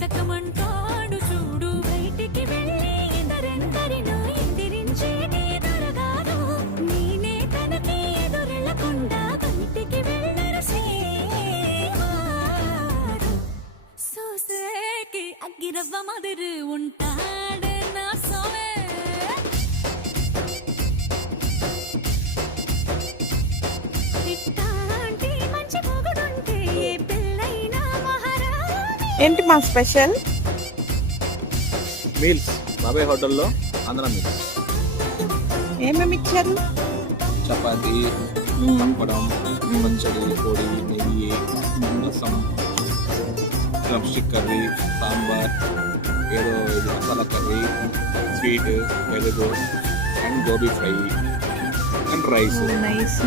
బతకమంటాడు చూడు బయటికి వెళ్ళి ఇతరెందరినో ఎదిరించేటి దొరగారు నేనే తనకి ఎదురెళ్ళకుండా బయటికి వెళ్ళరు శ్రీవారు సోసేకి అగ్గిరవ్వ మదురు ఉంటాడే నా సోమే ఇట్టాంటి మంచి మొగుడుంటే ఏ పెళ్ళైనా మహారాణి ఏంటి మా స్పెషల్? మీల్స్ బాబాయ్ హోటల్లో ఆంధ్ర మీల్స్, ఏమేమి ఇచ్చారు? చపాతి, పప్పడం, పచ్చడి, పొడి, నెయ్యి, రసం, స్టిక్ కర్రీ, సాంబార్, ఏదో ఇది మసాలా కర్రీ, స్వీట్, పెరుగు and gobi fry and rice. Nice.